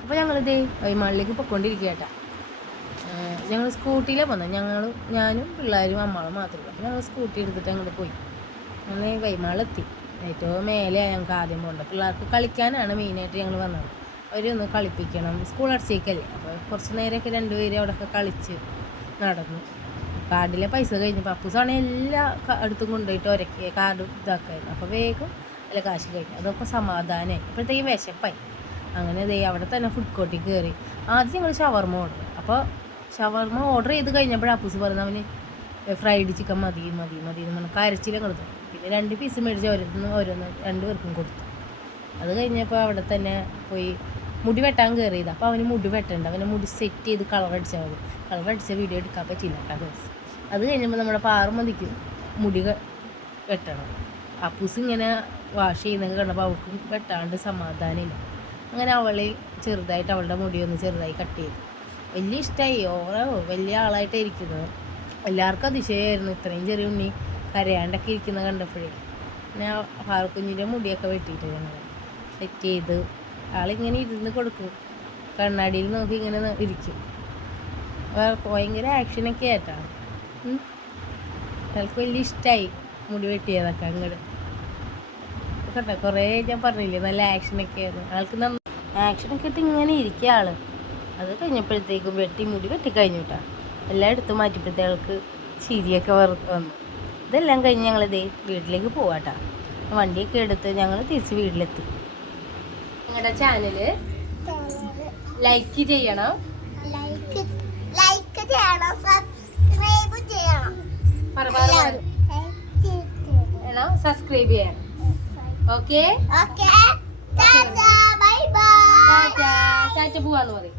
അപ്പോൾ ഞങ്ങളിത് വൈമാളിലേക്ക് പൊയ്ക്കൊണ്ടിരിക്കുകേട്ടാ. ഞങ്ങൾ സ്കൂട്ടിയിലാണ് പോകുന്നത്. ഞാനും പിള്ളേരും അമ്മാളും മാത്രമേ ഉള്ളൂ. അപ്പോൾ ഞങ്ങൾ സ്കൂട്ടി എടുത്തിട്ട് അങ്ങോട്ട് പോയി. അങ്ങനെ വൈമാളെത്തി. ഏറ്റവും മേലെ ഞങ്ങൾക്ക് ആദ്യം പോകേണ്ടത്. പിള്ളേർക്ക് കളിക്കാനാണ് മെയിനായിട്ട് ഞങ്ങൾ വന്നത്. അവരൊന്ന് കളിപ്പിക്കണം. സ്കൂൾ അടച്ചേക്കല്ലേ. അപ്പോൾ കുറച്ച് നേരമൊക്കെ രണ്ടുപേരും അവിടെയൊക്കെ കളിച്ച് നടന്നു. കാർഡിലെ പൈസ കഴിഞ്ഞപ്പോൾ അപ്പൂസാണെങ്കിൽ എല്ലാ അടുത്തും കൊണ്ടുപോയിട്ട് ഒരക്കി കാർഡ് ഇതാക്കായിരുന്നു. അപ്പോൾ വേഗം അല്ല കാശ് കഴിഞ്ഞു. അതൊക്കെ സമാധാനമായി. അപ്പോഴത്തേക്കും വിശപ്പായി. അങ്ങനെ അവിടെ തന്നെ ഫുഡ് കോർട്ടിൽ കയറി. ആദ്യം ഞങ്ങൾ ഷവർമ ഓർഡർ. അപ്പോൾ ഷവർമ ഓർഡർ ചെയ്ത് കഴിഞ്ഞപ്പോൾ അപ്പൂസ് പറഞ്ഞു അവന് ഫ്രൈഡ് ചിക്കൻ മതി എന്ന് പറഞ്ഞാൽ കരച്ചിലും കൊടുത്തു. പിന്നെ 2 പീസ് മേടിച്ച് ഓരോന്ന് 2 പേർക്കും കൊടുത്തു. അത് കഴിഞ്ഞപ്പോൾ അവിടെ തന്നെ പോയി മുടി വെട്ടാൻ കയറിയത്. അപ്പോൾ അവന് മുടി വെട്ടണ്ട, അവനെ മുടി സെറ്റ് ചെയ്ത് കളർ അടിച്ചാൽ മതി. കളർ അടിച്ച വീഡിയോ എടുക്കാൻ പറ്റില്ല കേട്ടോ. അത് കഴിഞ്ഞപ്പോൾ നമ്മുടെ പാറുമതിക്കും മുടി വെട്ടണം. അപ്പൂസ് ഇങ്ങനെ വാഷ് ചെയ്യുന്നതൊക്കെ കണ്ടപ്പോൾ അവൾക്കും വെട്ടാണ്ട് സമാധാനമില്ല. അങ്ങനെ അവളെ ചെറുതായിട്ട് അവളുടെ മുടിയൊന്ന് ചെറുതായി കട്ട് ചെയ്തു. വലിയ ഇഷ്ടമായി. ഓരോ വലിയ ആളായിട്ടാണ് ഇരിക്കുന്നത്. എല്ലാവർക്കും അതിശയമായിരുന്നു ഇത്രയും ചെറിയ ഉണ്ണി കരയാണ്ടൊക്കെ ഇരിക്കുന്നത് കണ്ടപ്പോഴേ. പിന്നെ പാറുക്കുഞ്ഞിൻ്റെ മുടിയൊക്കെ വെട്ടിയിട്ട് ഞങ്ങൾ സെറ്റ് ചെയ്ത് ആളിങ്ങനെ ഇരുന്ന് കൊടുക്കും. കണ്ണാടിയിൽ നോക്കി ഇങ്ങനെ ഇരിക്കും. ഭയങ്കര ആക്ഷനൊക്കെ ആയിട്ടാണ്. അയാൾക്ക് വലിയ ഇഷ്ടമായി മുടി വെട്ടിയതൊക്കെ അങ്ങോട്ട് കേട്ടോ. കുറേ ഞാൻ പറഞ്ഞില്ലേ നല്ല ആക്ഷനൊക്കെ ആയിരുന്നു ആൾക്ക്. ആക്ഷനൊക്കെ ഇട്ട് ഇങ്ങനെ ഇരിക്കുക ആൾ. അത് കഴിഞ്ഞപ്പോഴത്തേക്കും മുടി വെട്ടിക്കഴിഞ്ഞു കേട്ടോ. എല്ലാം എടുത്ത് മാറ്റിയപ്പോഴത്തേ ആൾക്ക് ചിരിയൊക്കെ വന്നു. ഇതെല്ലാം കഴിഞ്ഞ് ഞങ്ങളിതേ വീട്ടിലേക്ക് പോവാട്ടോ. വണ്ടിയൊക്കെ എടുത്ത് ഞങ്ങൾ തിരിച്ച് വീട്ടിലെത്തി. ഞങ്ങളുടെ ചാനല് ലൈക്ക് ചെയ്യണം, സബ്സ്ക്രൈബ് ചെയ്യണം. ഓക്കെ, ടാറ്റ പോവാന്ന് പറയും.